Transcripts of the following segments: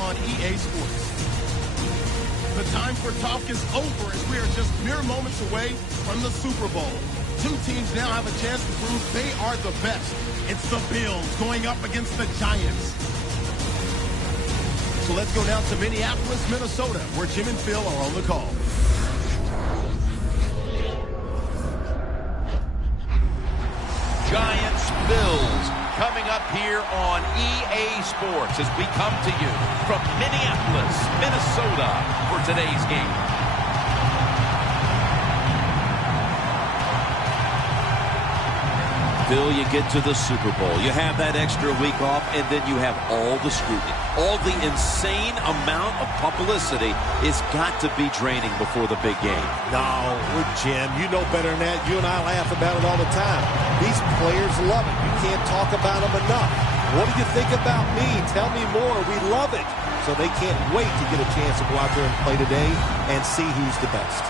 on EA Sports. The time for talk is over as we are just mere moments away from the Super Bowl. Two teams now have a chance to prove they are the best. It's the Bills going up against the Giants. So let's go down to Minneapolis, Minnesota, where Jim and Phil are on the call. Giants, Bills, coming up here on EA Sports as we come to you from Minneapolis, Minnesota for today's game. Phil, you get to the Super Bowl. You have that extra week off, and then you have all the scrutiny. All the insane amount of publicity is got to be draining before the big game. No, Jim, you know better than that. You and I laugh about it all the time. These players love it. You can't talk about them enough. What do you think about me? Tell me more. We love it. So they can't wait to get a chance to go out there and play today and see who's the best.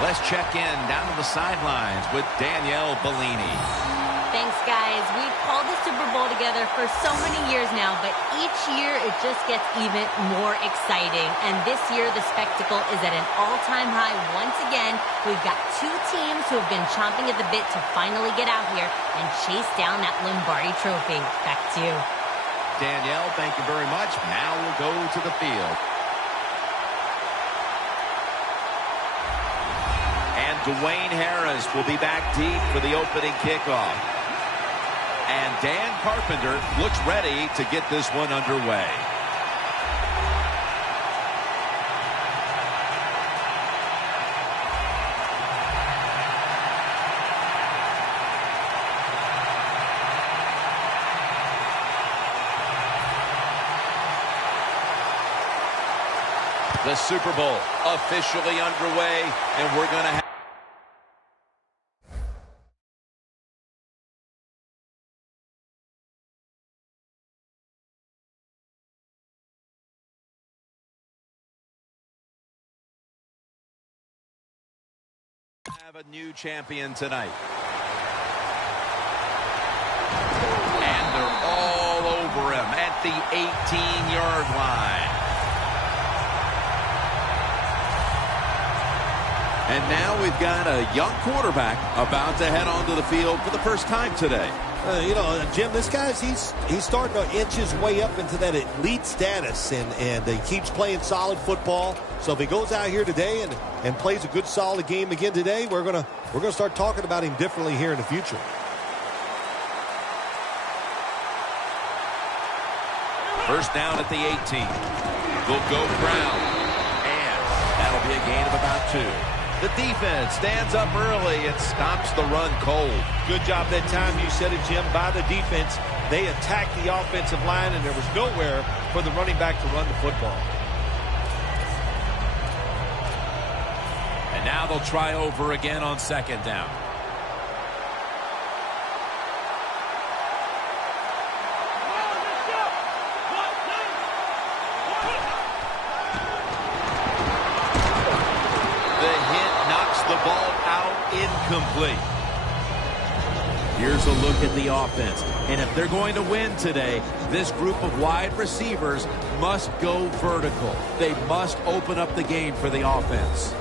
Let's check in down to the sidelines with Danielle Bellini. Thanks, guys. We've called the Super Bowl together for so many years now, but each year it just gets even more exciting. And this year the spectacle is at an all-time high once again. We've got two teams who have been chomping at the bit to finally get out here and chase down that Lombardi trophy. Back to you. Danielle, thank you very much. Now we'll go to the field. Dwayne Harris will be back deep for the opening kickoff. And Dan Carpenter looks ready to get this one underway. The Super Bowl officially underway, and we're going to have a new champion tonight. And they're all over him at the 18-yard line. And now we've got a young quarterback about to head onto the field for the first time today. You know, Jim, this guy's he's starting to inch his way up into that elite status, and he keeps playing solid football. So if he goes out here today and plays a good solid game again today, we're gonna start talking about him differently here in the future. First down at the 18. Will go Brown, and that'll be a gain of about 2. The defense stands up early and stops the run cold. Good job that time. You said it, Jim, by the defense. They attacked the offensive line, and there was nowhere for the running back to run the football. And now they'll try over again on second down. Ball out, incomplete. Here's a look at the offense. And if they're going to win today, this group of wide receivers must go vertical. They must open up the game for the offense.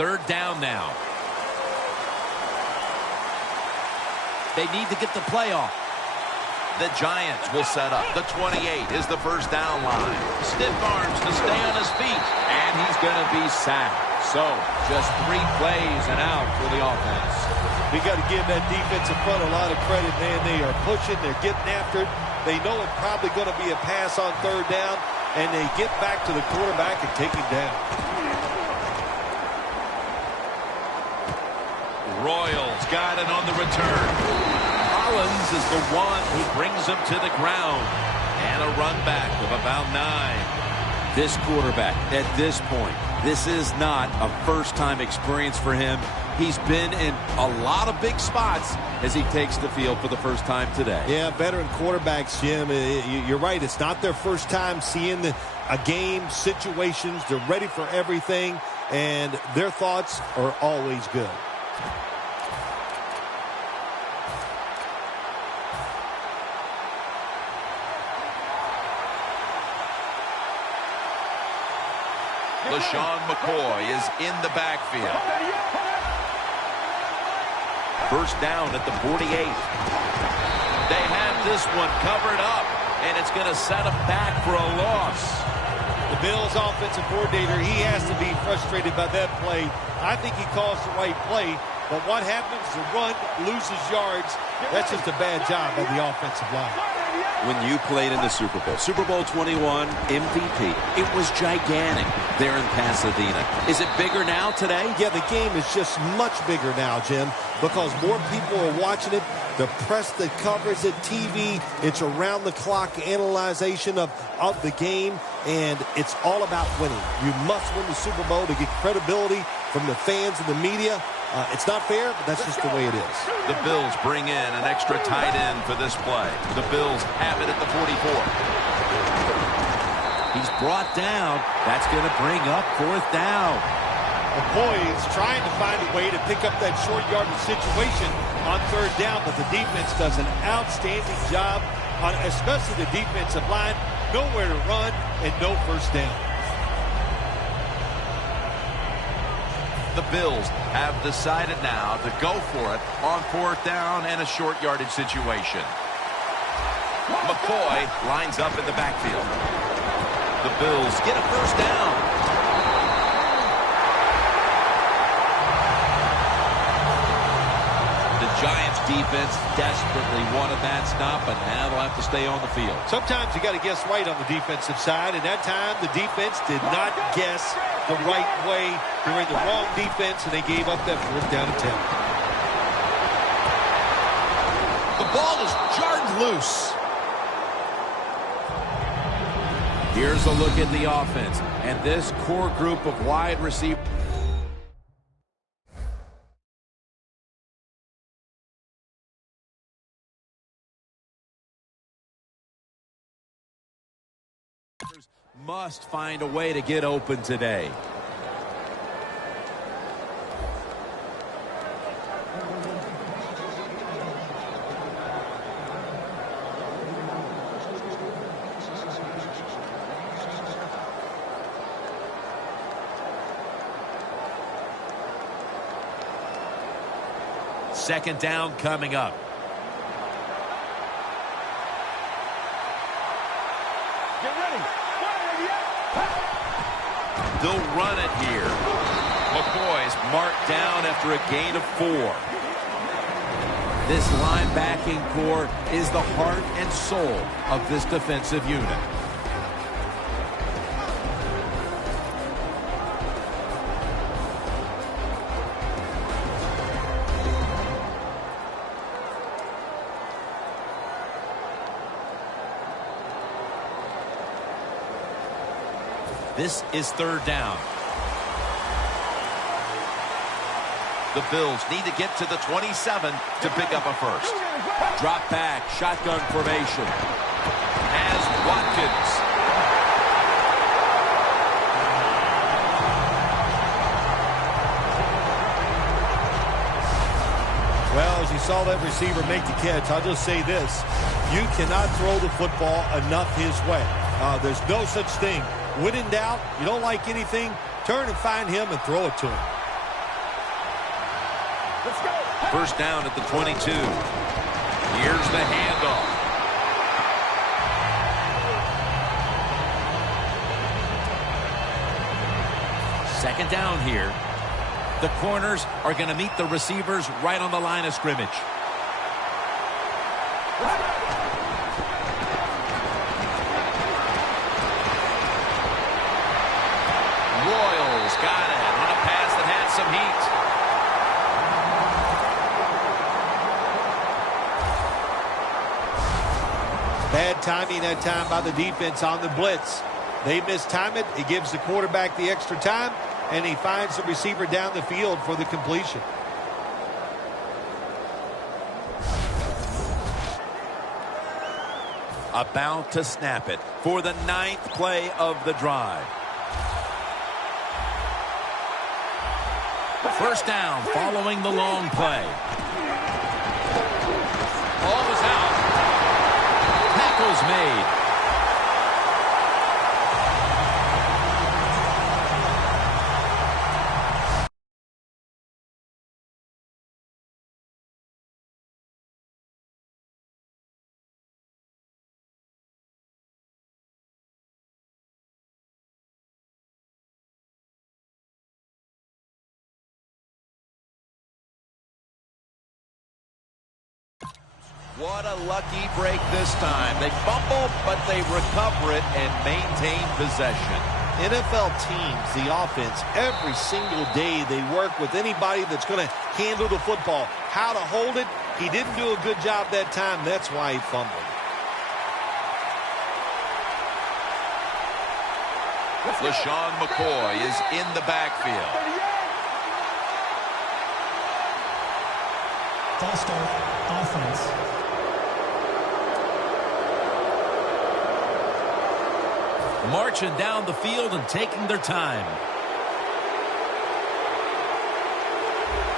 Third down now. They need to get the play off. The Giants will set up. The 28 is the first down line. Stiff arms to stay on his feet. And he's going to be sacked. So, just 3 plays and out for the offense. We got to give that defensive front a lot of credit, man. They are pushing. They're getting after it. They know it's probably going to be a pass on third down, and they get back to the quarterback and take him down. Royals got it on the return. Collins is the one who brings him to the ground. And a run back of about 9. This quarterback, at this point, this is not a first-time experience for him. He's been in a lot of big spots as he takes the field for the first time today. Yeah, veteran quarterbacks, Jim, you're right. It's not their first time seeing a game, situations. They're ready for everything, and their thoughts are always good. LaShawn McCoy is in the backfield. First down at the 48. They have this one covered up, and it's going to set them back for a loss. The Bills offensive coordinator, he has to be frustrated by that play. I think he calls the right play, but what happens? The run loses yards. That's just a bad job by the offensive line. When you played in the Super Bowl 21 MVP, it was gigantic there in Pasadena. Is it bigger now today? Yeah, the game is just much bigger now, Jim, because more people are watching it. The press that covers it, TV, it's around-the-clock analyzation of the game, and it's all about winning. You must win the Super Bowl to get credibility from the fans and the media. It's not fair, but that's just the way it is. The Bills bring in an extra tight end for this play. The Bills have it at the 44. He's brought down. That's going to bring up fourth down. McCoy is trying to find a way to pick up that short yardage situation on third down, but the defense does an outstanding job, on especially the defensive line. Nowhere to run and no first down. The Bills have decided now to go for it on fourth down and a short yardage situation. McCoy lines up in the backfield. The Bills get a first down. The Giants defense desperately wanted that stop, but now they'll have to stay on the field. Sometimes you got to guess right on the defensive side, and that time the defense did not guess the right way. They were in the wrong defense, and they gave up that fourth down attempt. The ball is jarred loose. Here's a look at the offense, and this core group of wide receivers. Must find a way to get open today. Second down coming up. Get ready. They'll run it here. McCoy's marked down after a gain of 4. This linebacking core is the heart and soul of this defensive unit. This is third down. The Bills need to get to the 27 to pick up a first. Drop back, shotgun formation. As Watkins. Well, as you saw that receiver make the catch, I'll just say this. You cannot throw the football enough his way. There's no such thing. When in doubt, you don't like anything, turn and find him and throw it to him. Let's go. First down at the 22. Here's the handoff. Second down here. The corners are going to meet the receivers right on the line of scrimmage. Royals got it on a pass that had some heat. Bad timing that time by the defense on the blitz. They mistime it. It gives the quarterback the extra time, and he finds the receiver down the field for the completion. About to snap it for the 9th play of the drive. First down following the long play. Ball is out. Tackle's made. What a lucky break this time. They fumble, but they recover it and maintain possession. NFL teams, the offense, every single day they work with anybody that's going to handle the football. How to hold it, he didn't do a good job that time. That's why he fumbled. LaShawn McCoy is in the backfield. False start, offense. Marching down the field and taking their time.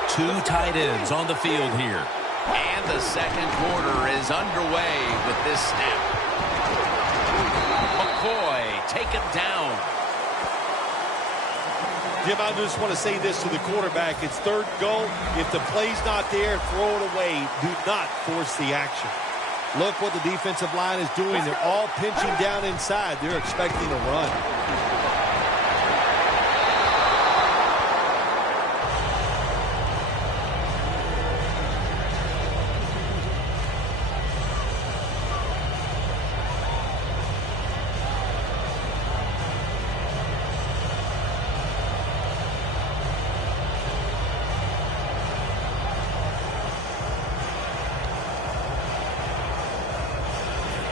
Two tight ends on the field here. And the second quarter is underway with this snap. McCoy taken down. Jim, I just want to say this to the quarterback. It's 3rd and goal. If the play's not there, throw it away. Do not force the action. Look what the defensive line is doing. They're all pinching down inside. They're expecting a run.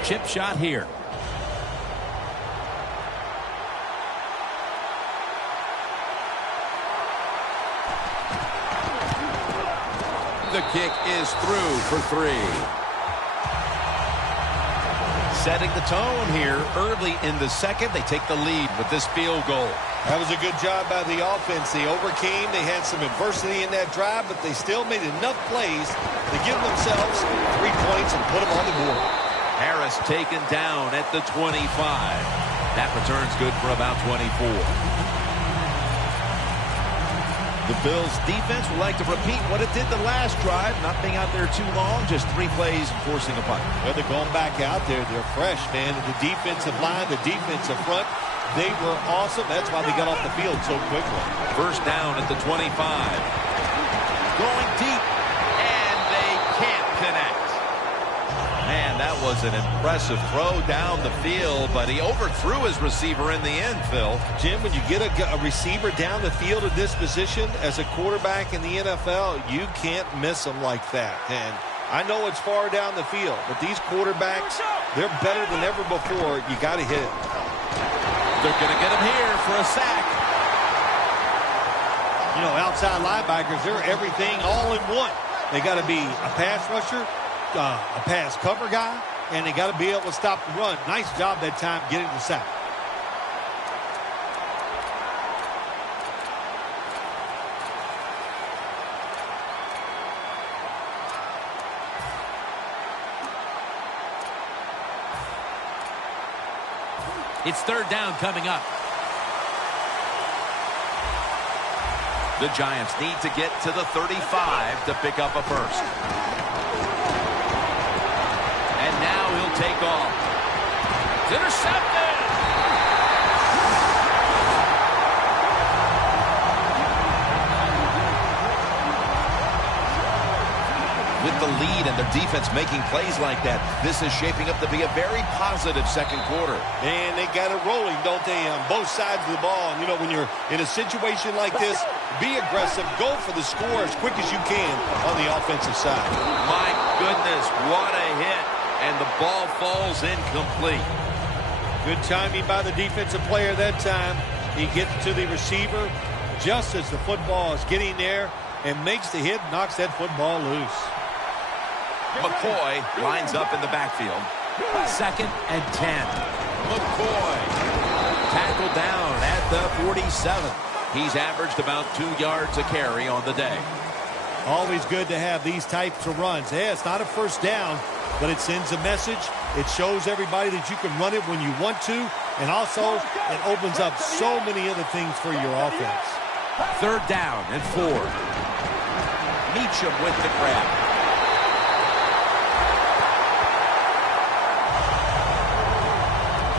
Chip shot here. The kick is through for 3. Setting the tone here early in the second. They take the lead with this field goal. That was a good job by the offense. They overcame. They had some adversity in that drive, but they still made enough plays to give themselves 3 points and put them on the board. Harris taken down at the 25. That return's good for about 24. The Bills defense would like to repeat what it did the last drive, not being out there too long, just 3 plays and forcing a punt. Well, they're going back out there. They're fresh, man. The defensive line, the defensive front, they were awesome. That's why they got off the field so quickly. First down at the 25. Going deep, and they can't connect. Man, that was an impressive throw down the field, but he overthrew his receiver in the end, Phil. Jim, when you get a receiver down the field in this position as a quarterback in the NFL, you can't miss them like that. And I know it's far down the field, but these quarterbacks, they're better than ever before. You got to hit it. They're going to get him here for a sack. You know, outside linebackers, they're everything all in one. They got to be a pass rusher, a pass cover guy, and they got to be able to stop the run. Nice job that time getting the sack. It's 3rd down coming up. The Giants need to get to the 35 to pick up a first. And now he'll take off. It's intercepted! with the lead and their defense making plays like that, this is shaping up to be a very positive second quarter. And they got it rolling, don't they, on both sides of the ball. And, you know, when you're in a situation like this, be aggressive, go for the score as quick as you can on the offensive side. My goodness, what a hit. And the ball falls incomplete. Good timing by the defensive player that time. He gets to the receiver just as the football is getting there and makes the hit, knocks that football loose. McCoy lines up in the backfield. 2nd and 10. McCoy tackled down at the 47. He's averaged about 2 yards a carry on the day. Always good to have these types of runs. Yeah, it's not a first down, but it sends a message. It shows everybody that you can run it when you want to, and also it opens up so many other things for your offense. 3rd down and 4. Meacham with the grab.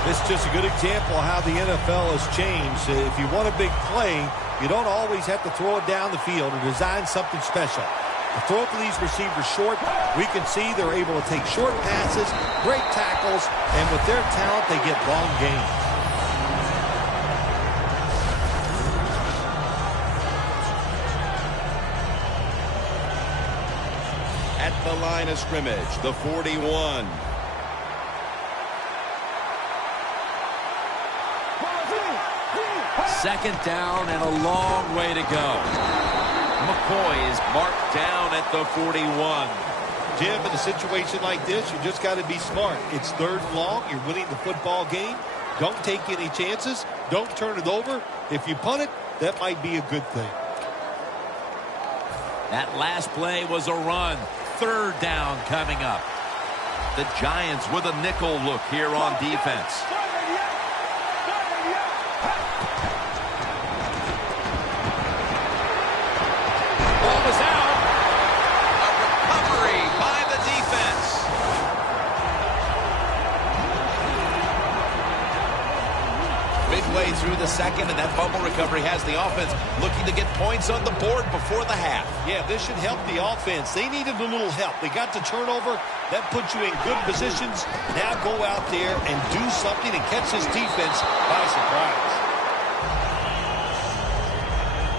This is just a good example of how the NFL has changed. If you want a big play, you don't always have to throw it down the field or design something special. To throw it to these receivers short, we can see they're able to take short passes, great tackles, and with their talent, they get long gains. At the line of scrimmage, the 41. Second down and a long way to go. McCoy is marked down at the 41. Jim, in a situation like this, you just got to be smart. It's 3rd and long. You're winning the football game. Don't take any chances. Don't turn it over. If you punt it, that might be a good thing. That last play was a run. 3rd down coming up. The Giants with a nickel look here on defense. Ball was out. A recovery by the defense. Midway through the second, and that fumble recovery has the offense looking to get points on the board before the half. Yeah, this should help the offense. They needed a little help. They got the turnover. That puts you in good positions. Now go out there and do something and catch this defense by surprise.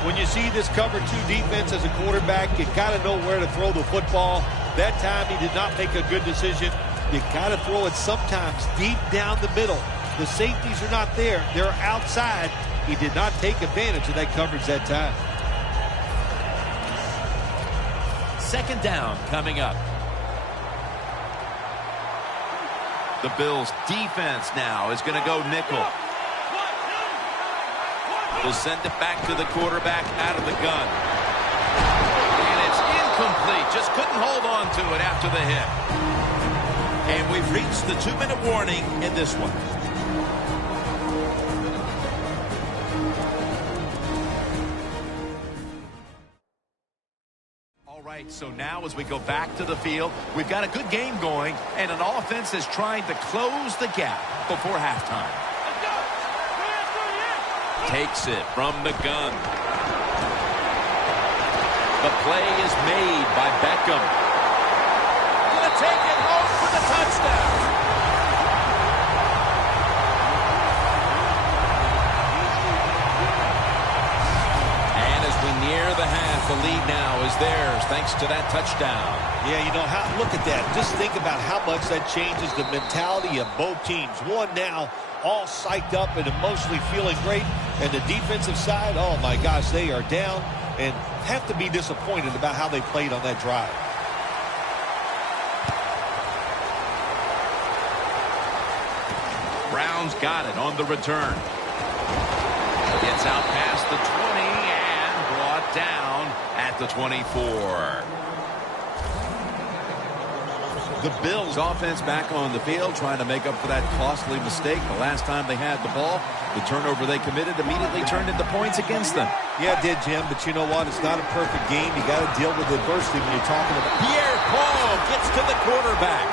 When you see this cover 2 defense as a quarterback, you got to know where to throw the football. That time he did not make a good decision. You got to throw it sometimes deep down the middle. The safeties are not there. They're outside. He did not take advantage of that coverage that time. 2nd down coming up. The Bills' defense now is going to go nickel. Will send it back to the quarterback out of the gun. And it's incomplete. Just couldn't hold on to it after the hit. And we've reached the 2-minute warning in this one. All right, so now as we go back to the field, we've got a good game going, and an offense is trying to close the gap before halftime. Takes it from the gun. The play is made by Beckham. Gonna take it home for the touchdown. And as we near the half, the lead now is theirs thanks to that touchdown. Yeah, you know, look at that. Just think about how much that changes the mentality of both teams. One now all psyched up and emotionally feeling great. And the defensive side, oh my gosh, they are down and have to be disappointed about how they played on that drive. Brown's got it on the return. Gets out past the 20 and brought down at the 24. The Bills offense back on the field trying to make up for that costly mistake the last time they had the ball. The turnover they committed immediately turned into points against them. Yeah, it did, Jim, but you know what? It's not a perfect game. You got to deal with adversity when you're talking about. Pierre-Paul gets to the quarterback.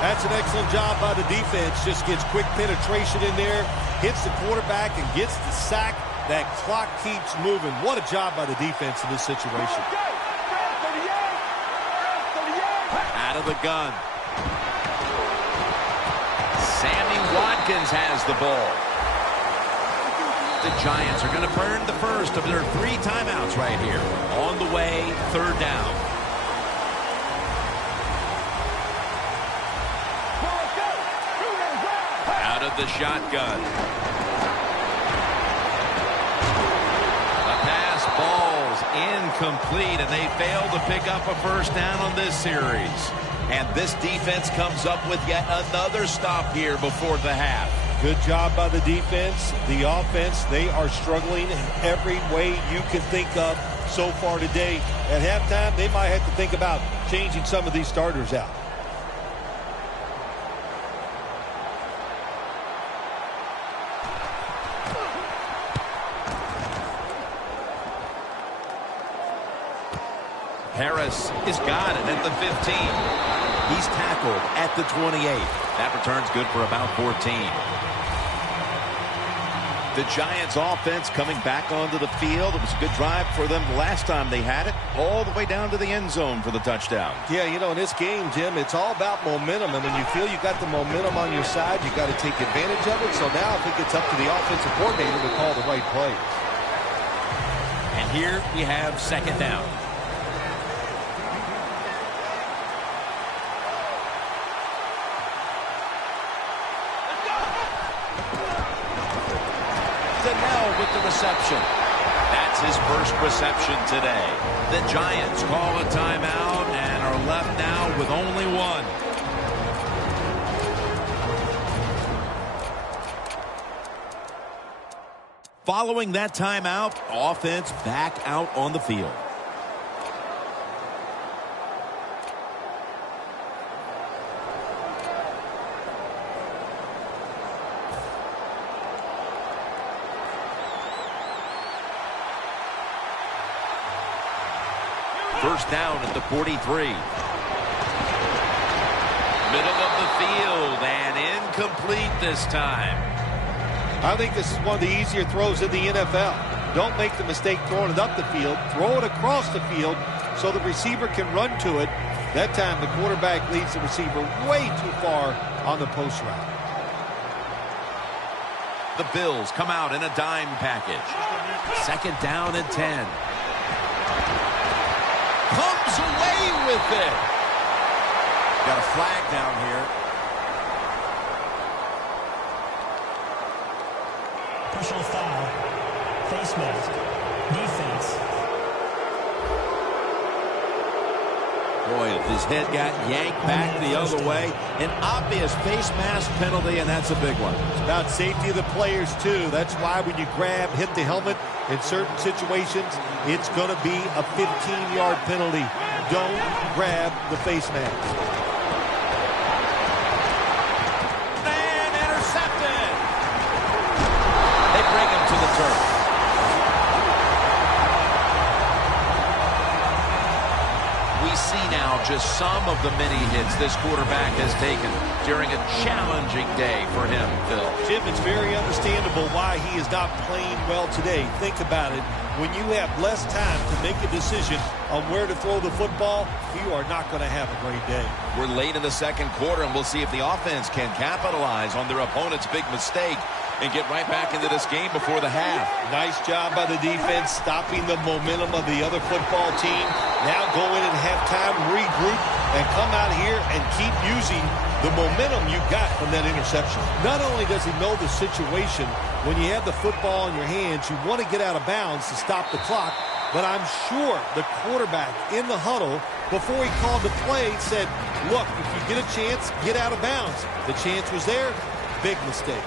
That's an excellent job by the defense. Just gets quick penetration in there, hits the quarterback and gets the sack. That clock keeps moving. What a job by the defense in this situation. Out of the gun. Sammy Watkins has the ball. The Giants are going to burn the first of their 3 timeouts right here. On the way, 3rd down. Out of the shotgun. The pass falls incomplete, and they fail to pick up a first down on this series. And this defense comes up with yet another stop here before the half. Good job by the defense. The offense, they are struggling in every way you can think of so far today. At halftime, they might have to think about changing some of these starters out. Harris has got it at the 15. He's tackled at the 28. That return's good for about 14. The Giants offense coming back onto the field. It was a good drive for them last time they had it, all the way down to the end zone for the touchdown. Yeah, you know, in this game, Jim, it's all about momentum. And when you feel you got the momentum on your side, you got to take advantage of it. So now I think it's up to the offensive coordinator to call the right plays. And here we have 2nd down. With the reception. That's his first reception today. The Giants call a timeout and are left now with only 1. Following that timeout, offense back out on the field. First down at the 43. Middle of the field and incomplete this time. I think this is one of the easier throws in the NFL. Don't make the mistake throwing it up the field. Throw it across the field so the receiver can run to it. That time the quarterback leads the receiver way too far on the post route. The Bills come out in a dime package. 2nd down and 10. Comes away with it. Got a flag down here. Personal foul. Face mask. Defense. Boy, his head got yanked back the other way. An obvious face mask penalty, and that's a big one. It's about safety of the players, too. That's why when you grab, hit the helmet, in certain situations, it's going to be a 15-yard penalty. Don't grab the face mask. And intercepted. They bring him to the turf. We see now just some of the many hits this quarterback has taken during a challenging day for him, Phil. Jim, it's very understandable why he is not playing well today. Think about it. When you have less time to make a decision on where to throw the football, you are not going to have a great day. We're late in the 2nd quarter, and we'll see if the offense can capitalize on their opponent's big mistake and get right back into this game before the half. Nice job by the defense, stopping the momentum of the other football team. Now go in at halftime, regroup, and come out here and keep using the momentum you got from that interception. Not only does he know the situation, when you have the football in your hands, you want to get out of bounds to stop the clock, but I'm sure the quarterback in the huddle, before he called the play, said, look, if you get a chance, get out of bounds. The chance was there. Big mistake.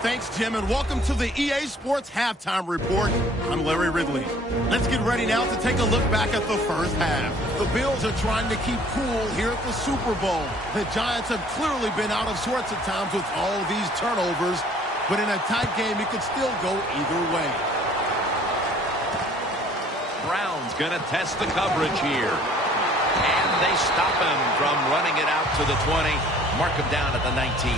Thanks, Jim, and welcome to the EA Sports Halftime Report. I'm Larry Ridley. Let's get ready now to take a look back at the first half. The Bills are trying to keep cool here at the Super Bowl. The Giants have clearly been out of sorts at times with all these turnovers, but in a tight game, it could still go either way. Brown's going to test the coverage here. And they stop him from running it out to the 20. Mark him down at the 19.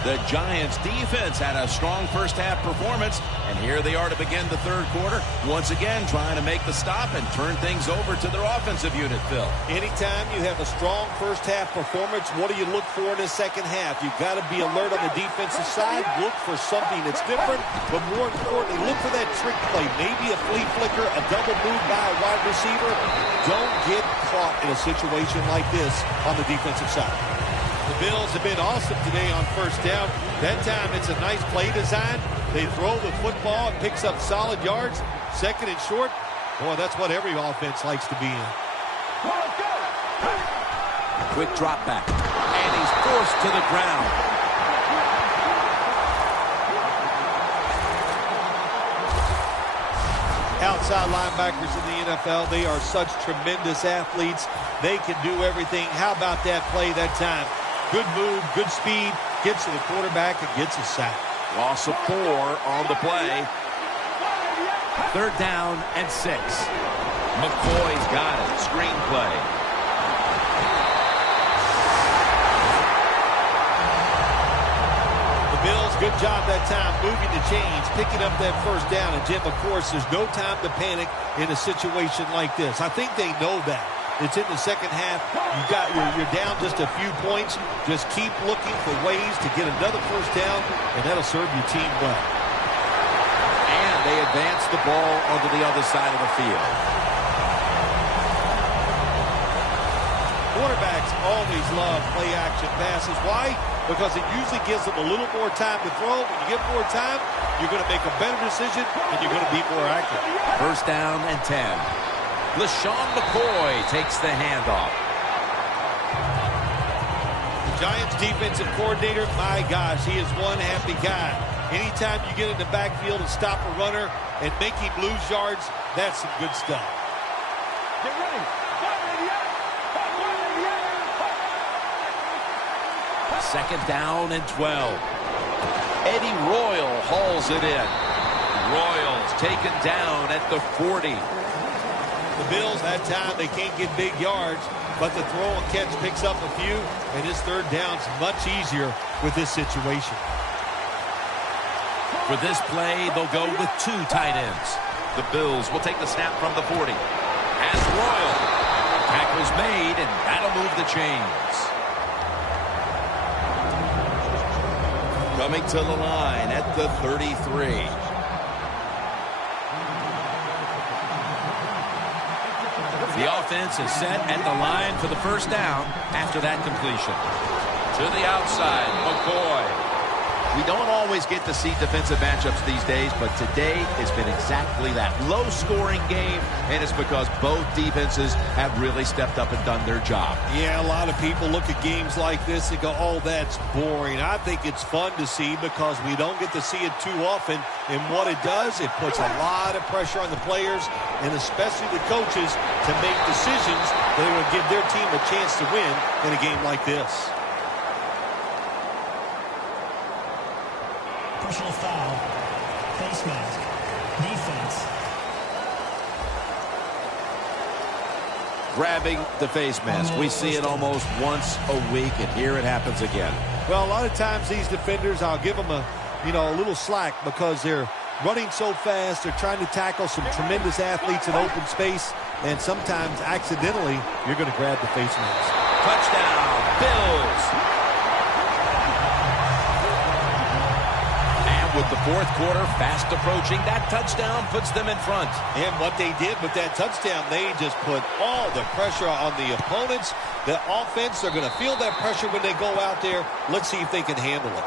The Giants defense had a strong first half performance, and here they are to begin the third quarter. Once again, trying to make the stop and turn things over to their offensive unit, Phil. Anytime you have a strong first half performance, what do you look for in the second half? You've got to be alert on the defensive side. Look for something that's different, but more importantly, look for that trick play. Maybe a flea flicker, a double move by a wide receiver. Don't get caught in a situation like this on the defensive side. The Bills have been awesome today on first down. That time it's a nice play design. They throw the football, it picks up solid yards. Second and short. Boy, that's what every offense likes to be in. Quick drop back. And he's forced to the ground. Outside linebackers in the NFL, they are such tremendous athletes. They can do everything. How about that play that time? Good move, good speed, gets to the quarterback and gets a sack. Loss of 4 on the play. Third down and 6. McCoy's got it. Screenplay. The Bills, good job that time moving the chains, picking up that first down. And Jim, of course, there's no time to panic in a situation like this. I think they know that. It's in the second half. You're down just a few points. Just keep looking for ways to get another first down, and that'll serve your team well. And they advance the ball onto the other side of the field. Quarterbacks always love play-action passes. Why? Because it usually gives them a little more time to throw. When you get more time, you're going to make a better decision, and you're going to be more accurate. First down and 10. LaShawn McCoy takes the handoff. The Giants defensive coordinator, my gosh, he is one happy guy. Anytime you get in the backfield and stop a runner and make him lose yards, that's some good stuff. Get ready. Second down and 12. Eddie Royal hauls it in. Royals taken down at the 40. The Bills, that time, they can't get big yards, but the throw and catch picks up a few, and this third down's much easier with this situation. For this play, they'll go with 2 tight ends. The Bills will take the snap from the 40. As Royal. Tackle's made, and that'll move the chains. Coming to the line at the 33. The offense is set at the line for the first down after that completion. To the outside, McCoy. We don't always get to see defensive matchups these days, but today has been exactly that. Low-scoring game, and it's because both defenses have really stepped up and done their job. Yeah, a lot of people look at games like this and go, oh, that's boring. I think it's fun to see because we don't get to see it too often. And what it does, it puts a lot of pressure on the players and especially the coaches to make decisions that are going to give their team a chance to win in a game like this. Personal foul. Face mask. Defense. Grabbing the face mask. We see it almost once a week, and here it happens again. Well, a lot of times these defenders, I'll give them a little slack because they're running so fast. They're trying to tackle some tremendous athletes in open space, and sometimes accidentally you're going to grab the face mask. Touchdown, Bills. With the fourth quarter fast approaching, that touchdown puts them in front. And what they did with that touchdown, they just put all the pressure on the opponents. The offense, they're going to feel that pressure when they go out there. Let's see if they can handle it.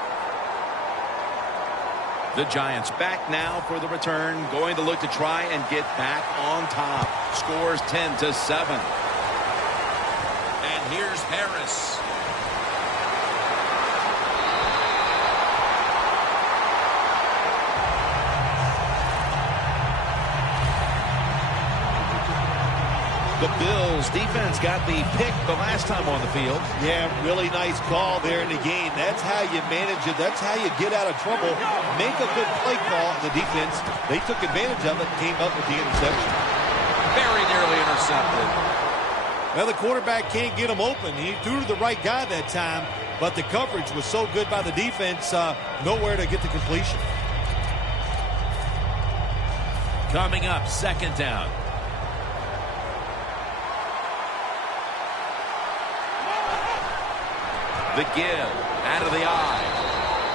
The Giants back now for the return, going to look to try and get back on top. Scores 10-7. And here's Harris. The Bills defense got the pick the last time on the field. Yeah, really nice call there in the game. That's how you manage it. That's how you get out of trouble. Make a good play call in the defense. They took advantage of it and came up with the interception. Very nearly intercepted. Well, the quarterback can't get him open. He threw to the right guy that time, but the coverage was so good by the defense, nowhere to get the completion. Coming up, second down. The give out of the eye.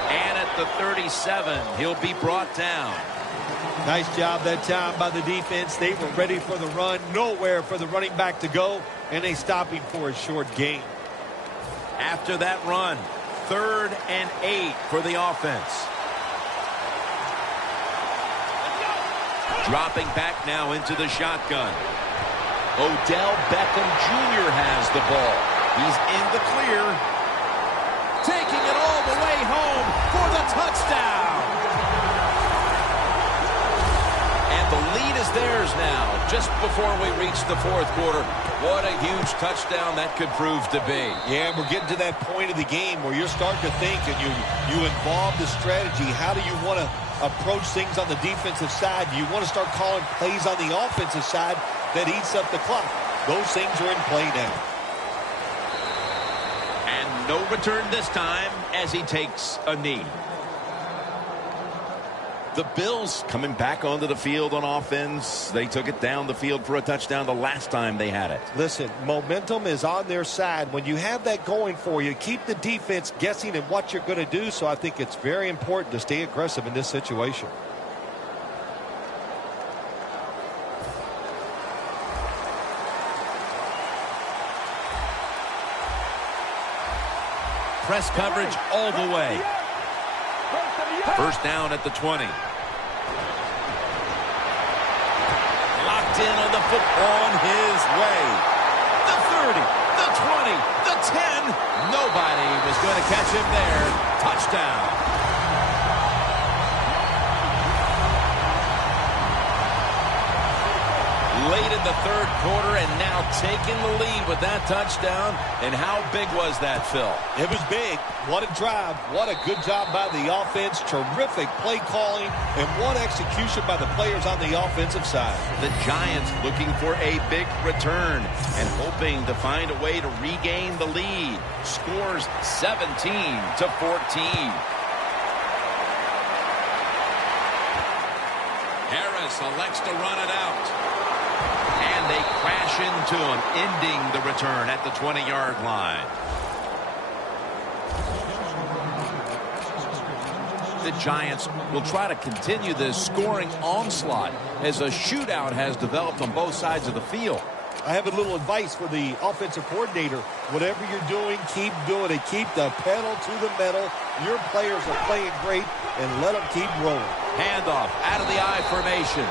And at the 37, he'll be brought down. Nice job that time by the defense. They were ready for the run. Nowhere for the running back to go. And they stop him for a short gain. After that run, 3rd and 8 for the offense. Dropping back now into the shotgun. Odell Beckham Jr. has the ball. He's in the clear. Taking it all the way home for the touchdown. And the lead is theirs now, just before we reach the 4th quarter. What a huge touchdown that could prove to be. Yeah, we're getting to that point of the game where you're starting to think and you involve the strategy. How do you want to approach things on the defensive side? You want to start calling plays on the offensive side that eats up the clock. Those things are in play now. No return this time as he takes a knee. The Bills coming back onto the field on offense. They took it down the field for a touchdown the last time they had it. Listen, momentum is on their side. When you have that going for you, keep the defense guessing at what you're going to do. So I think it's very important to stay aggressive in this situation. Press coverage all the way. First down at the 20. Locked in on the foot on his way. The 30, the 20, the 10. Nobody was going to catch him there. Touchdown. Late in the 3rd quarter and now taking the lead with that touchdown. And how big was that, Phil? It was big. What a drive. What a good job by the offense. Terrific play calling. And what execution by the players on the offensive side. The Giants looking for a big return and hoping to find a way to regain the lead. Scores 17-14. Harris elects to run it out. And they crash into him, ending the return at the 20-yard line. The Giants will try to continue this scoring onslaught as a shootout has developed on both sides of the field. I have a little advice for the offensive coordinator. Whatever you're doing, keep doing it. Keep the pedal to the metal. Your players are playing great, and let them keep rolling. Handoff out of the I formation.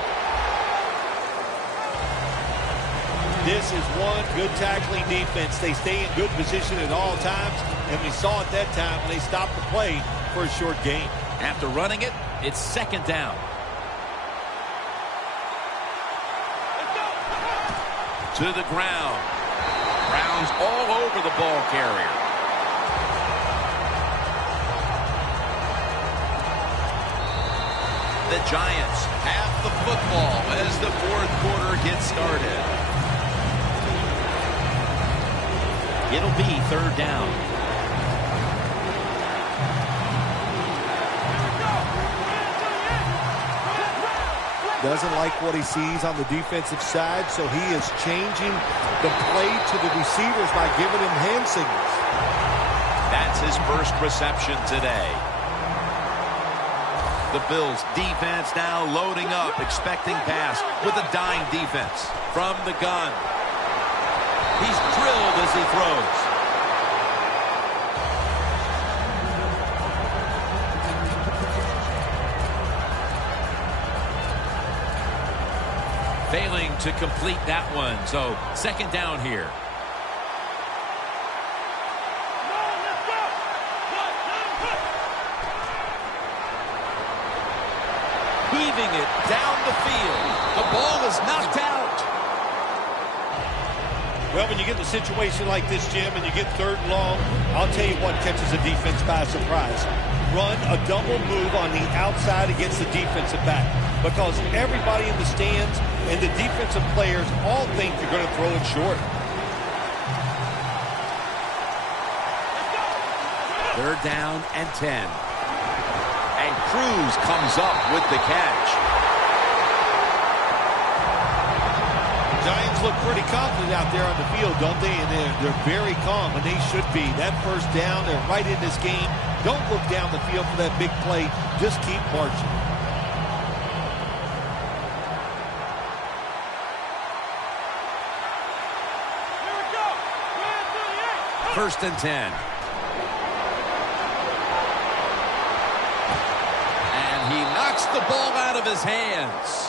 This is one good tackling defense. They stay in good position at all times, and we saw it that time when they stopped the play for a short gain. After running it, it's second down. To the ground. Browns all over the ball carrier. The Giants have the football as the 4th quarter gets started. It'll be 3rd down. Doesn't like what he sees on the defensive side, so he is changing the play to the receivers by giving him hand signals. That's his first reception today. The Bills defense now loading up, expecting pass with a dime defense. From the gun. He's drilled as he throws. Failing to complete that one, so second down here. Heaving it down the field. The ball is knocked out. Well, when you get in a situation like this, Jim, and you get 3rd and long, I'll tell you what catches a defense by surprise. Run a double move on the outside against the defensive back, because everybody in the stands and the defensive players all think you're going to throw it short. 3rd down and 10. And Cruz comes up with the catch. Giants look pretty confident out there on the field, don't they? And they're very calm, and they should be. That 1st down, they're right in this game. Don't look down the field for that big play. Just keep marching. Here we go. 1st and 10. And he knocks the ball out of his hands.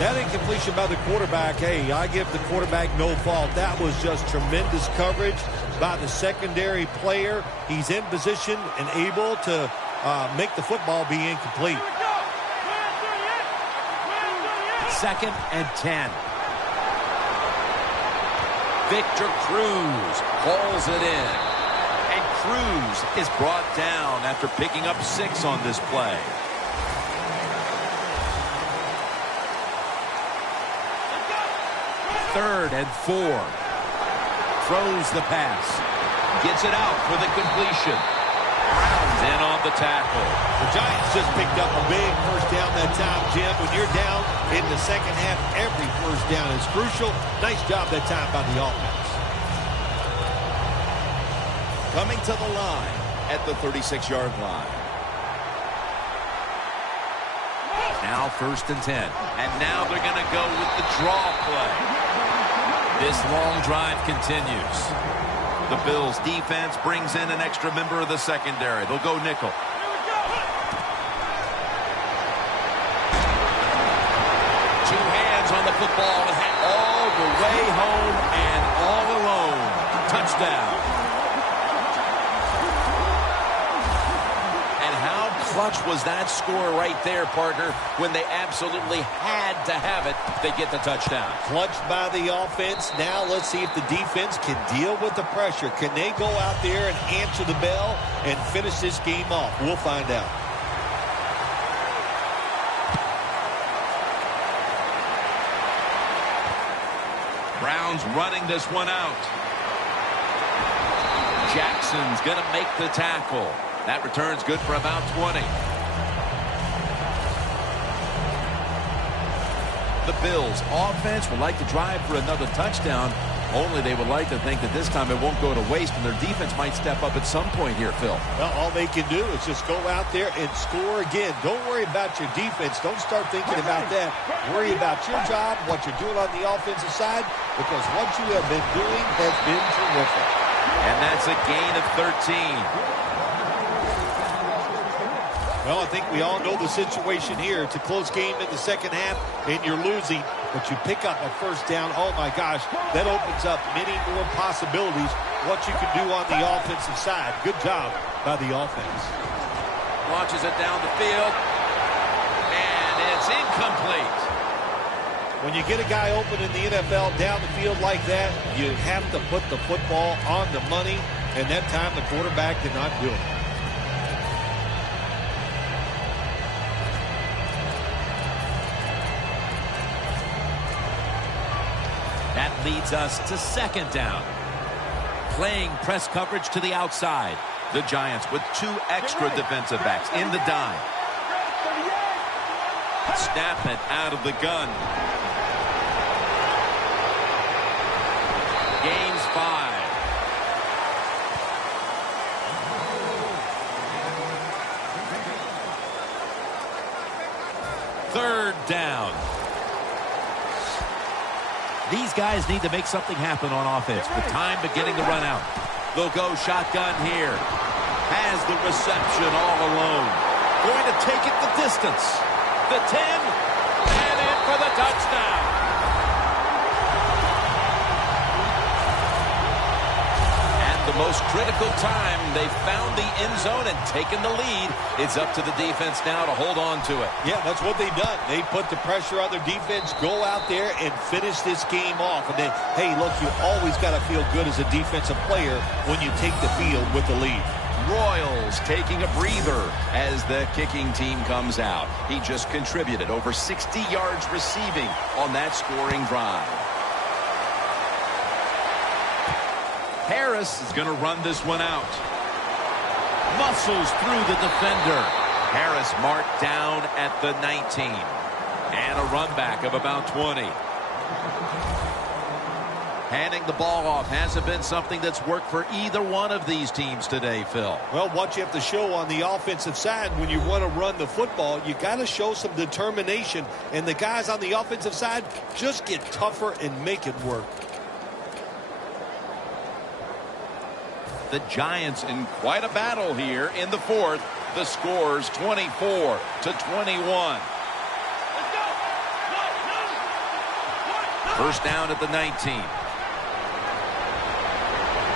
That incompletion by the quarterback, hey, I give the quarterback no fault. That was just tremendous coverage by the secondary player. He's in position and able to make the football be incomplete. 2nd and 10. Victor Cruz hauls it in. And Cruz is brought down after picking up 6 on this play. 3rd and 4. Throws the pass. Gets it out for the completion. Brown's in on the tackle. The Giants just picked up a big 1st down that time, Jim. When you're down in the 2nd half, every 1st down is crucial. Nice job that time by the offense. Coming to the line at the 36-yard line. Now 1st and 10. And now they're going to go with the draw play. This long drive continues. The Bills defense brings in an extra member of the secondary. They'll go nickel. 2 hands on the football all the way home and all alone. Touchdown. Clutch was that score right there, partner. When they absolutely had to have it, they get the touchdown. Clutched by the offense. Now let's see if the defense can deal with the pressure. Can they go out there and answer the bell and finish this game off? We'll find out. Browns running this one out. Jackson's going to make the tackle. That return's good for about 20. The Bills offense would like to drive for another touchdown, only they would like to think that this time it won't go to waste and their defense might step up at some point here, Phil. Well, all they can do is just go out there and score again. Don't worry about your defense. Don't start thinking about that. Worry about your job, what you're doing on the offensive side, because what you have been doing has been terrific. And that's a gain of 13. Well, I think we all know the situation here. It's a close game in the 2nd half, and you're losing, but you pick up a 1st down. Oh, my gosh, that opens up many more possibilities, what you can do on the offensive side. Good job by the offense. Launches it down the field, and it's incomplete. When you get a guy open in the NFL down the field like that, you have to put the football on the money, and that time the quarterback did not do it. That leads us to 2nd down. Playing press coverage to the outside. The Giants with 2 extra defensive backs in the dime. Snap it out of the gun. Gains 5. Third down. These guys need to make something happen on offense with time beginning to run out. They'll go shotgun here. Has the reception all alone. Going to take it the distance. The 10, and in for the touchdown. At the most critical time, they found the end zone and taken the lead. It's up to the defense now to hold on to it. Yeah, that's what they've done. They put the pressure on their defense, go out there and finish this game off. And then, hey, look, you always got to feel good as a defensive player when you take the field with the lead. Royals taking a breather as the kicking team comes out. He just contributed over 60 yards receiving on that scoring drive. Harris is going to run this one out. Muscles through the defender. Harris marked down at the 19. And a run back of about 20. Handing the ball off hasn't been something that's worked for either one of these teams today, Phil. Well, what you have to show on the offensive side when you want to run the football, you got to show some determination. And the guys on the offensive side just get tougher and make it work. The Giants in quite a battle here in the fourth. The score's 24-21. First down at the 19.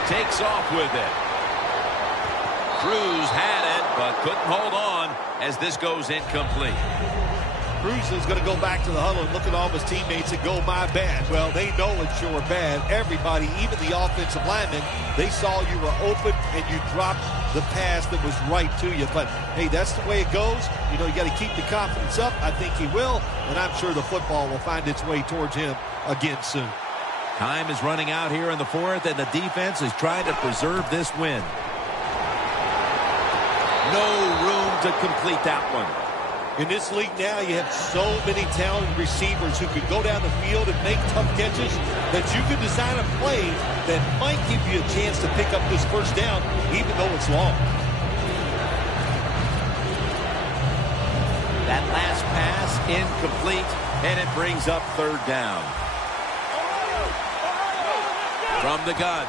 Takes off with it. Cruz had it, but couldn't hold on as this goes incomplete. Cruz is going to go back to the huddle and look at all of his teammates and go, my bad. Well, they know it's your bad. Everybody, even the offensive linemen, they saw you were open and you dropped the pass that was right to you. But, hey, that's the way it goes. You know, you got to keep the confidence up. I think he will, and I'm sure the football will find its way towards him again soon. Time is running out here in the fourth, and the defense is trying to preserve this win. No room to complete that one. In this league now, you have so many talented receivers who can go down the field and make tough catches that you can design a play that might give you a chance to pick up this first down, even though it's long. That last pass incomplete, and it brings up third down. From the gun.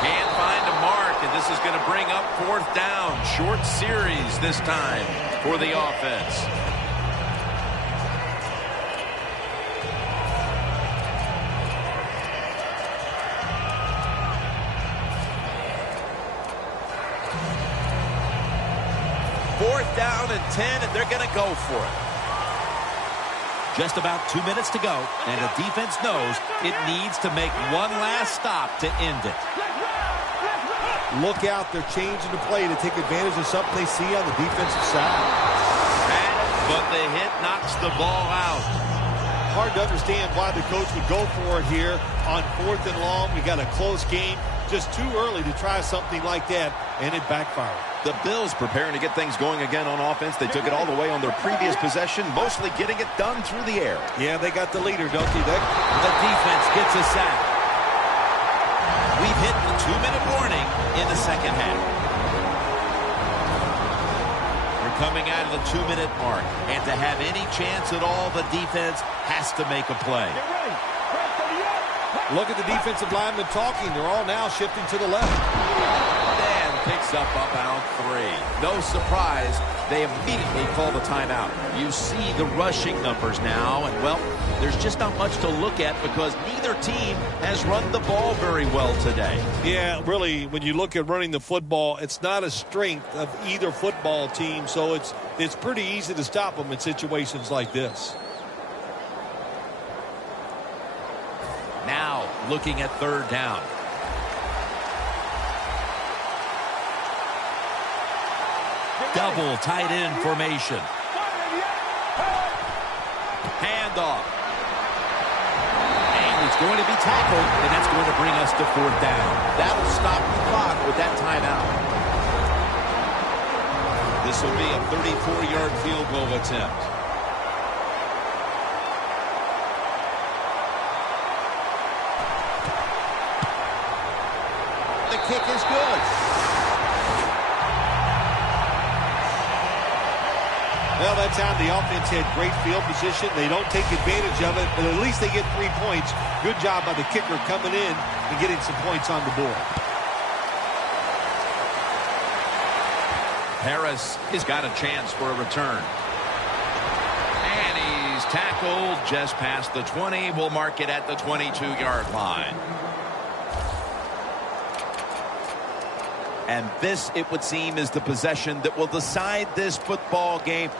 Can't find a mark, and this is going to bring up fourth down. Short series this time for the offense. Fourth down and 10, and they're going to go for it. Just about 2 minutes to go, and the defense knows it needs to make one last stop to end it. Look out, they're changing the play to take advantage of something they see on the defensive side. But the hit knocks the ball out. Hard to understand why the coach would go for it here on fourth and long. We got a close game. Just too early to try something like that, and it backfired. The Bills preparing to get things going again on offense. They took it all the way on their previous possession, mostly getting it done through the air. Yeah, they got the leader, don't they? The defense gets a sack. We've hit the 2-minute warning in the second half. We're coming out of the 2-minute mark, and to have any chance at all, the defense has to make a play. Look at the defensive linemen talking. They're all now shifting to the left. Dan picks up about 3. No surprise, they immediately call the timeout. You see the rushing numbers now, and, well, there's just not much to look at because neither team has run the ball very well today. Yeah, really, when you look at running the football, it's not a strength of either football team, so it's pretty easy to stop them in situations like this. Now, looking at third down. Double tight end formation. Handoff. And it's going to be tackled, and that's going to bring us to fourth down. That'll stop the clock with that timeout. This will be a 34-yard field goal attempt. The kick is good. Well, that time the offense had great field position. They don't take advantage of it, but at least they get 3 points. Good job by the kicker coming in and getting some points on the board. Harris has got a chance for a return. And he's tackled just past the 20. We'll mark it at the 22-yard line. And this, it would seem, is the possession that will decide this football game.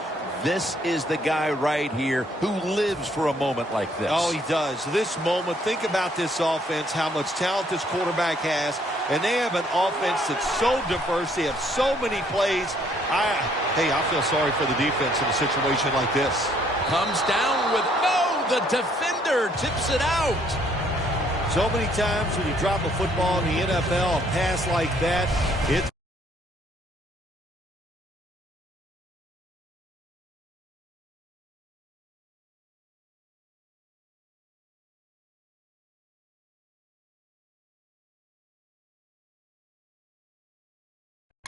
This is the guy right here who lives for a moment like this. Oh, he does. This moment, think about this offense, how much talent this quarterback has. And they have an offense that's so diverse. They have so many plays. I feel sorry for the defense in a situation like this. Comes down with, no, the defender tips it out. So many times when you drop a football in the NFL, a pass like that, it's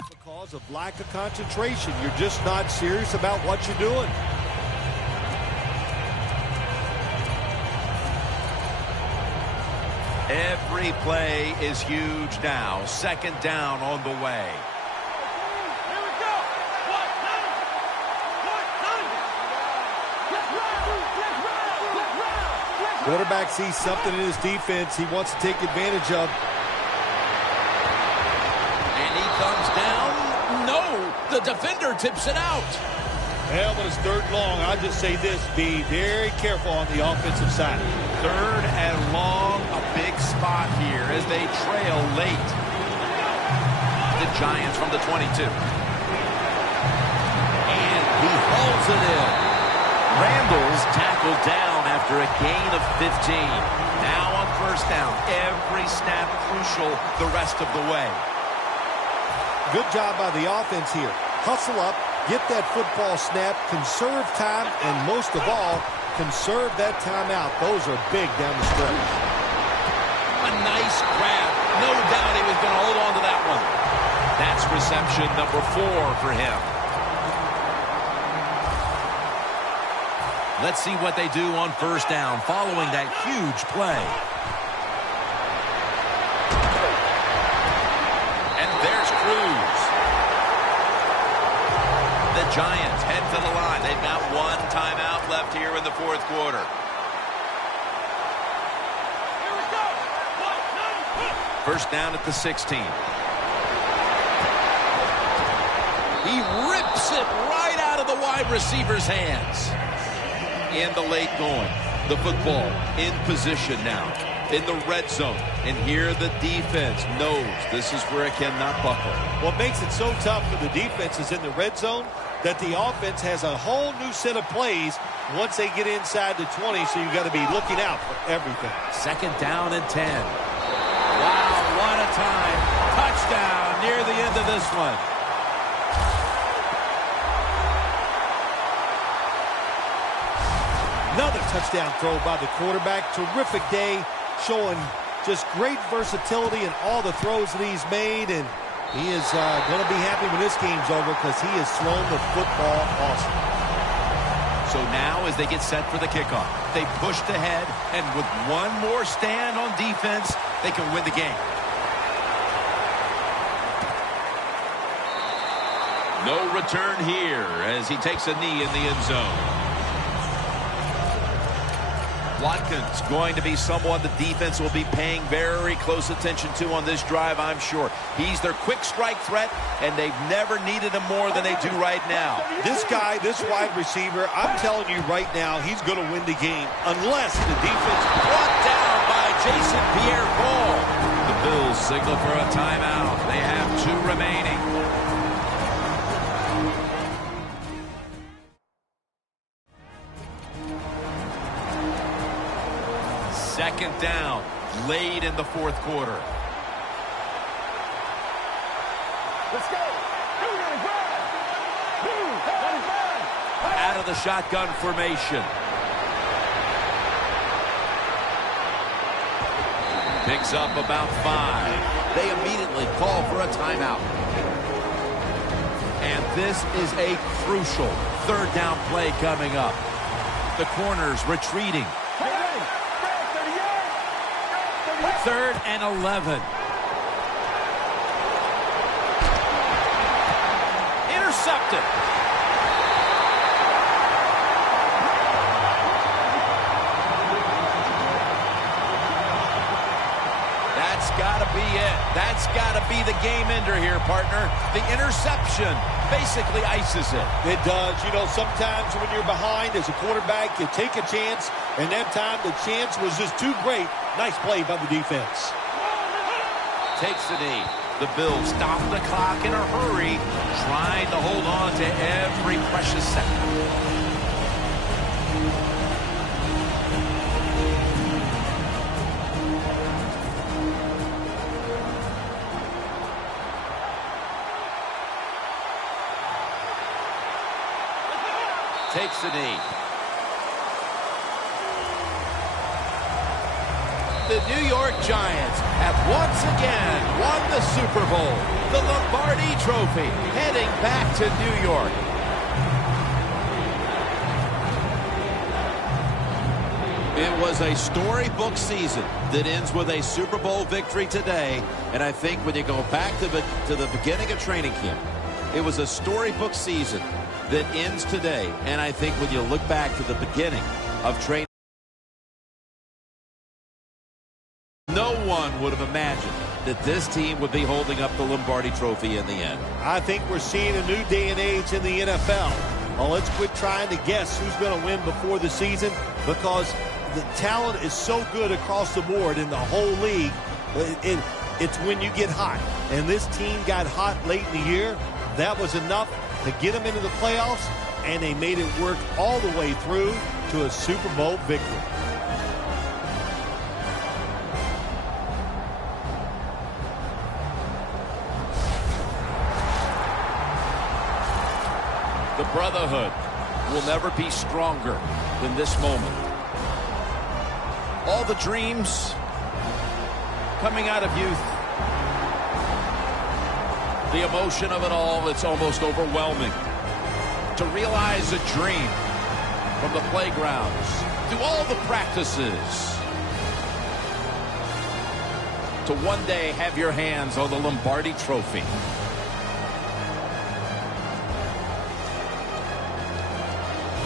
because of lack of concentration. You're just not serious about what you're doing. Every play is huge now. Second down on the way. Quarterback sees something in his defense he wants to take advantage of. And he comes down. No, the defender tips it out. Well, when it's third and long, I'll just say this, be very careful on the offensive side. Third and long, a big spot here as they trail late. The Giants from the 22. And he hauls it in. Randall's tackled down after a gain of 15. Now on first down, every snap crucial the rest of the way. Good job by the offense here. Hustle up, get that football snap, conserve time, and most of all, conserve that timeout. Those are big down the stretch. A nice grab. No doubt he was going to hold on to that one. That's reception number 4 for him. Let's see what they do on first down following that huge play. And there's Cruz. The Giants head to the line. They've got one timeout left here in the fourth quarter. First down at the 16. He rips it right out of the wide receiver's hands. In the late going. The football in position now. In the red zone. And here the defense knows this is where it cannot buckle. What makes it so tough for the defense is in the red zone that the offense has a whole new set of plays once they get inside the 20, so you've got to be looking out for everything. Second down and 10. Wow, what a time. Touchdown near the end of this one. Another touchdown throw by the quarterback. Terrific day, showing just great versatility in all the throws that he's made, and he is going to be happy when this game's over because he has thrown the football awesome. So now as they get set for the kickoff, they pushed ahead, and with one more stand on defense, they can win the game. No return here as he takes a knee in the end zone. Watkins going to be someone the defense will be paying very close attention to on this drive, I'm sure. He's their quick strike threat, and they've never needed him more than they do right now. This guy, this wide receiver, I'm telling you right now, he's going to win the game unless the defense Brought down by Jason Pierre-Paul. The Bills signal for a timeout. They have 2 remaining. Second down, late in the fourth quarter. Let's go. Out of the shotgun formation. Picks up about 5. They immediately call for a timeout. And this is a crucial third down play coming up. The corners retreating. Third and 11. Intercepted. That's got to be it. That's got to be the game ender here, partner. The interception basically ices it. It does. You know, sometimes when you're behind as a quarterback, you take a chance, and that time the chance was just too great. Nice play by the defense. Takes the knee. The Bills stop the clock in a hurry, trying to hold on to every precious second. takes the knee. The New York Giants have once again won the Super Bowl. The Lombardi Trophy heading back to New York. It was a storybook season that ends with a Super Bowl victory today. And I think when you go back to the beginning of training camp, it was a storybook season that ends today. And I think when you look back to the beginning of training, no one would have imagined that this team would be holding up the Lombardi Trophy in the end. I think we're seeing a new day and age in the NFL. Well, let's quit trying to guess who's going to win before the season, because the talent is so good across the board in the whole league. It's when you get hot. And this team got hot late in the year. That was enough to get them into the playoffs, and they made it work all the way through to a Super Bowl victory. The brotherhood will never be stronger than this moment. All the dreams coming out of youth. The emotion of it all, it's almost overwhelming. To realize a dream from the playgrounds, through all the practices, to one day have your hands on the Lombardi Trophy.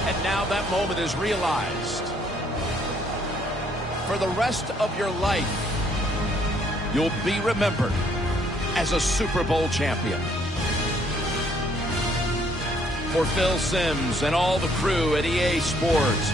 And now that moment is realized. For the rest of your life, you'll be remembered as a Super Bowl champion. For Phil Simms and all the crew at EA Sports,